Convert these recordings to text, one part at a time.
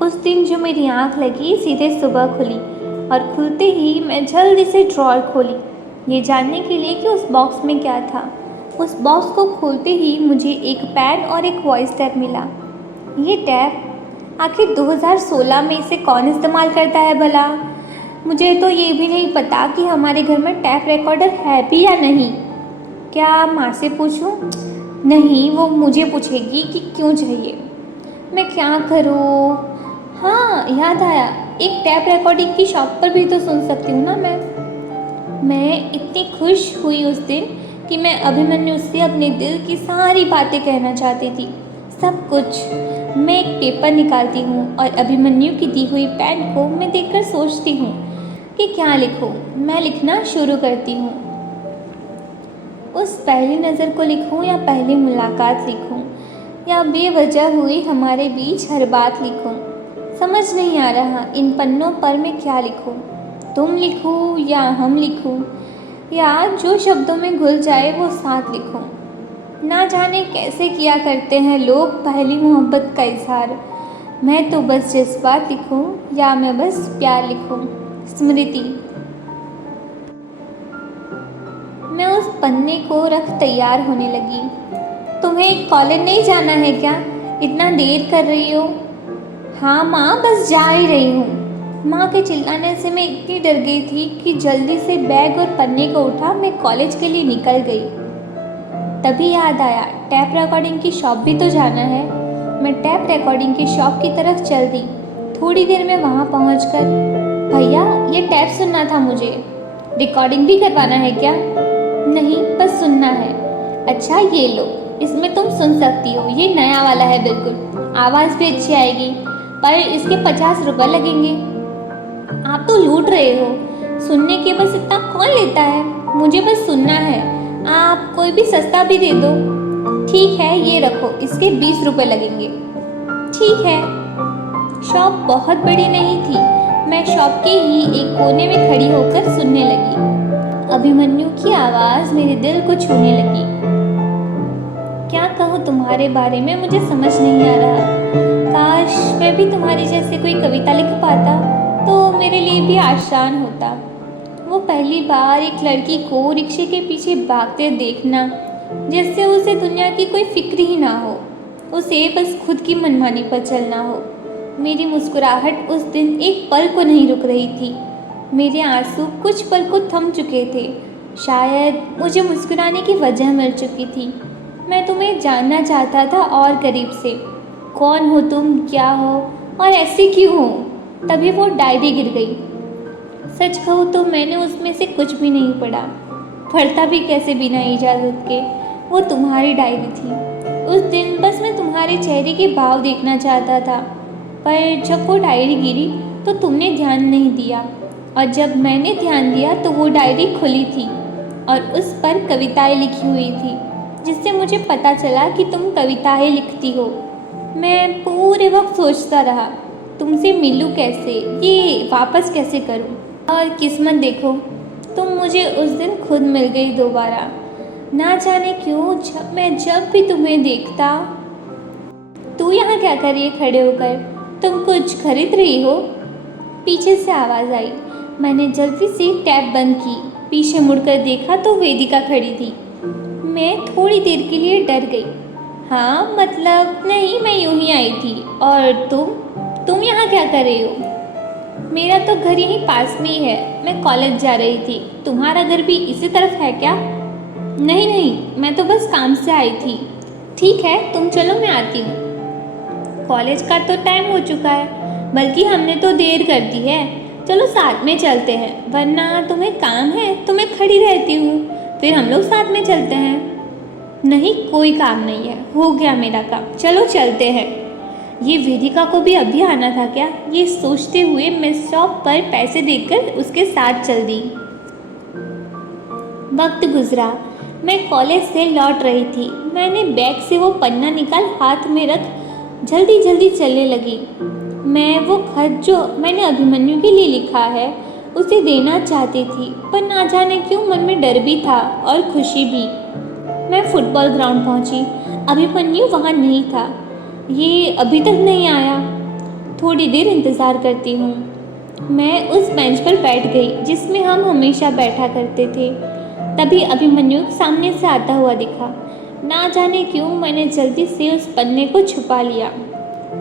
उस दिन जो मेरी आंख लगी सीधे सुबह खुली और खुलते ही मैं जल्दी से ड्रॉअर खोली, ये जानने के लिए कि उस बॉक्स में क्या था। उस बॉक्स को खोलते ही मुझे एक पेन और एक वॉइस टैप मिला। ये टैप आखिर 2016 में इसे कौन इस्तेमाल करता है भला? मुझे तो ये भी नहीं पता कि हमारे घर में टैप रिकॉर्डर है भी या नहीं। क्या माँ से पूछूं? नहीं, वो मुझे पूछेगी कि क्यों चाहिए। मैं क्या करूं? हाँ, याद आया, एक टैप रिकॉर्डिंग की शॉप पर भी तो सुन सकती हूँ ना मैं इतनी खुश हुई उस दिन कि मैं अभिमन्यु से अपने दिल की सारी बातें कहना चाहती थी, सब कुछ। मैं एक पेपर निकालती हूँ और अभिमन्यु की दी हुई पेन को मैं देखकर सोचती हूँ कि क्या लिखूँ। मैं लिखना शुरू करती हूँ। उस पहली नज़र को लिखूँ या पहली मुलाकात लिखूँ या बेवजह हुई हमारे बीच हर बात लिखूँ, समझ नहीं आ रहा इन पन्नों पर मैं क्या लिखूँ। तुम लिखूँ या हम लिखूँ या जो शब्दों में घुल जाए वो साथ लिखूँ। ना जाने कैसे किया करते हैं लोग पहली मोहब्बत का इजहार। मैं तो बस जज्बात लिखूँ या मैं बस प्यार लिखूँ। स्मृति। मैं उस पन्ने को रख तैयार होने लगी। तुम्हें कॉलेज नहीं जाना है क्या? इतना देर कर रही हो। हाँ माँ, बस जा ही रही हूँ। माँ के चिल्लाने से मैं इतनी डर गई थी कि जल्दी से बैग और पन्ने को उठा मैं कॉलेज के लिए निकल गई। तभी याद आया, टैप रिकॉर्डिंग की शॉप भी तो जाना है। मैं टैप रिकॉर्डिंग की शॉप की तरफ चल दी। थोड़ी देर में वहाँ पहुँचकर, भैया ये टैप सुनना था मुझे। रिकॉर्डिंग भी करवाना है क्या? नहीं, बस सुनना है। अच्छा ये लो, इसमें तुम सुन सकती हो, ये नया वाला है बिल्कुल, आवाज़ भी अच्छी आएगी, पर इसके 50 रुपये लगेंगे। आप तो लूट रहे हो, सुनने के बस इतना कौन लेता है? मुझे बस सुनना है, आप कोई भी सस्ता भी दे दो। ठीक है, ये रखो, इसके 20 रुपये लगेंगे। ठीक है। शॉप बहुत बड़ी नहीं थी। मैं शॉप के ही एक कोने में खड़ी होकर सुनने लगी। अभिमन्यु की आवाज़ मेरे दिल को छूने लगी। क्या कहूँ तुम्हारे बारे में, मुझे समझ नहीं आ रहा। काश मैं भी तुम्हारी जैसे कोई कविता लिख पाता तो मेरे लिए भी आसान होता। वो पहली बार एक लड़की को रिक्शे के पीछे भागते देखना, जैसे उसे दुनिया की कोई फिक्र ही ना हो, उसे बस खुद की मनमानी पर चलना हो। मेरी मुस्कुराहट उस दिन एक पल को नहीं रुक रही थी। मेरे आंसू कुछ पल को थम चुके थे। शायद मुझे मुस्कुराने की वजह मिल चुकी थी। मैं तुम्हें जानना चाहता था और करीब से। कौन हो तुम, क्या हो और ऐसे क्यों हो? तभी वो डायरी गिर गई। सच कहूँ तो मैंने उसमें से कुछ भी नहीं पढ़ा, पढ़ता भी कैसे बिना इजाज़त के। वो तुम्हारी डायरी थी। उस दिन बस मैं तुम्हारे चेहरे के भाव देखना चाहता था, पर जब वो डायरी गिरी तो तुमने ध्यान नहीं दिया, और जब मैंने ध्यान दिया तो वो डायरी खुली थी और उस पर कविताएं लिखी हुई थी, जिससे मुझे पता चला कि तुम कविताएं लिखती हो। मैं पूरे वक्त सोचता रहा, तुमसे मिलूं कैसे, ये वापस कैसे करूं। और किस्मत देखो, तुम मुझे उस दिन खुद मिल गई दोबारा। ना जाने क्यों जब भी तुम्हें देखता। तू यहाँ क्या कर रही है खड़े होकर? तुम कुछ खरीद रही हो? पीछे से आवाज़ आई। मैंने जल्दी से टैप बंद की। पीछे मुड़कर देखा तो वेदिका खड़ी थी। मैं थोड़ी देर के लिए डर गई। हाँ मतलब नहीं, मैं यूं ही आई थी। और तुम यहाँ क्या कर रही हो? मेरा तो घर यहीं पास में ही है, मैं कॉलेज जा रही थी। तुम्हारा घर भी इसी तरफ है क्या? नहीं नहीं, मैं तो बस काम से आई थी। ठीक है, तुम चलो, मैं आती हूँ। कॉलेज का तो टाइम हो चुका है, बल्कि हमने तो देर कर दी है। चलो साथ में चलते हैं, वरना तुम्हें काम है तो मैं खड़ी रहती हूँ, फिर हम लोग साथ में चलते हैं। नहीं, कोई काम नहीं है, हो गया मेरा काम, चलो चलते हैं। ये वेदिका को भी अभी आना था क्या? ये सोचते हुए मैं शॉप पर पैसे देकर उसके साथ चल दी। वक्त गुजरा। मैं कॉलेज से लौट रही थी। मैंने बैग से वो पन्ना निकाल हाथ में रख जल्दी जल्दी चलने लगी। मैं वो खत जो मैंने अभिमन्यु के लिए लिखा है उसे देना चाहती थी, पर ना जाने क्यों मन में डर भी था और खुशी भी। मैं फुटबॉल ग्राउंड पहुंची। अभिमन्यु वहाँ नहीं था। ये अभी तक नहीं आया। थोड़ी देर इंतज़ार करती हूँ। मैं उस बेंच पर बैठ गई जिसमें हम हमेशा बैठा करते थे। तभी अभिमन्यु सामने से आता हुआ दिखा। ना जाने क्यों मैंने जल्दी से उस पन्ने को छुपा लिया।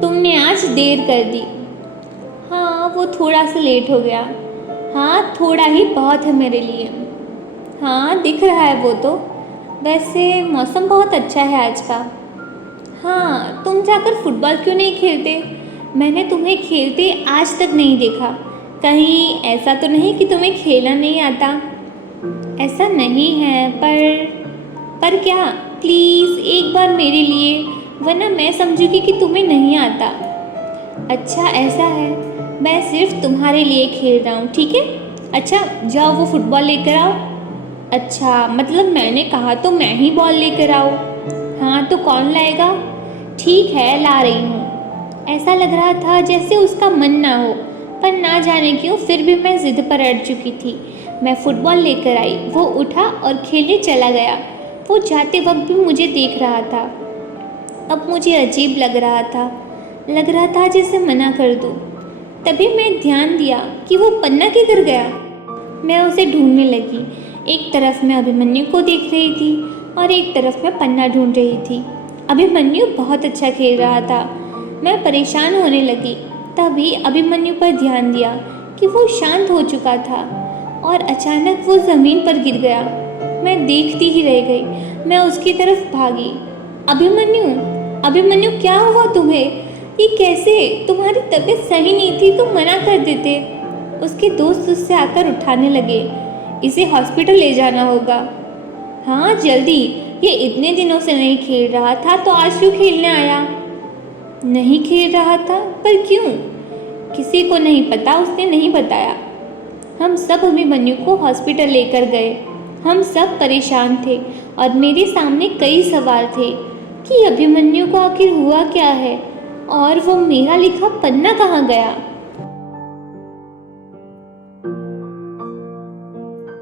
तुमने आज देर कर दी। हाँ, वो थोड़ा सा लेट हो गया। हाँ, थोड़ा ही बहुत है मेरे लिए। हाँ, दिख रहा है वो तो। वैसे मौसम बहुत अच्छा है आज का। हाँ, तुम जाकर फुटबॉल क्यों नहीं खेलते? मैंने तुम्हें खेलते आज तक नहीं देखा। कहीं ऐसा तो नहीं कि तुम्हें खेलना नहीं आता? ऐसा नहीं है, पर क्या? प्लीज़ एक बार मेरे लिए, वरना मैं समझूंगी कि तुम्हें नहीं आता। अच्छा ऐसा है, मैं सिर्फ तुम्हारे लिए खेल रहा हूँ, ठीक है? अच्छा जाओ वो फुटबॉल लेकर आओ। अच्छा मतलब मैंने कहा तो मैं ही बॉल लेकर आओ। हाँ तो कौन लाएगा? ठीक है ला रही हूँ। ऐसा लग रहा था जैसे उसका मन ना हो, पर ना जाने क्यों फिर भी मैं ज़िद पर अड़ चुकी थी। मैं फुटबॉल लेकर आई। वो उठा और खेलने चला गया। वो जाते वक्त भी मुझे देख रहा था। अब मुझे अजीब लग रहा था जैसे मना कर दूँ। तभी मैं ध्यान दिया कि वो पन्ना किधर गया। मैं उसे ढूंढने लगी। एक तरफ मैं अभिमन्यु को देख रही थी और एक तरफ मैं पन्ना ढूंढ रही थी। अभिमन्यु बहुत अच्छा खेल रहा था। मैं परेशान होने लगी। तभी अभिमन्यु पर ध्यान दिया कि वो शांत हो चुका था और अचानक वो ज़मीन पर गिर गया। मैं देखती ही रह गई। मैं उसकी तरफ भागी। अभिमन्यु, अभिमन्यु क्या हुआ तुम्हें? ये कैसे? तुम्हारी तबीयत सही नहीं थी तो मना कर देते। उसके दोस्त उससे आकर उठाने लगे। इसे हॉस्पिटल ले जाना होगा। हाँ जल्दी, ये इतने दिनों से नहीं खेल रहा था तो आज क्यों खेलने आया? नहीं खेल रहा था, पर क्यों? किसी को नहीं पता, उसने नहीं बताया। हम सब अभिमन्यु को हॉस्पिटल लेकर गए। हम सब परेशान थे और मेरे सामने कई सवाल थे कि अभिमन्यु को आखिर हुआ क्या है और वो मेरा लिखा पन्ना कहाँ गया।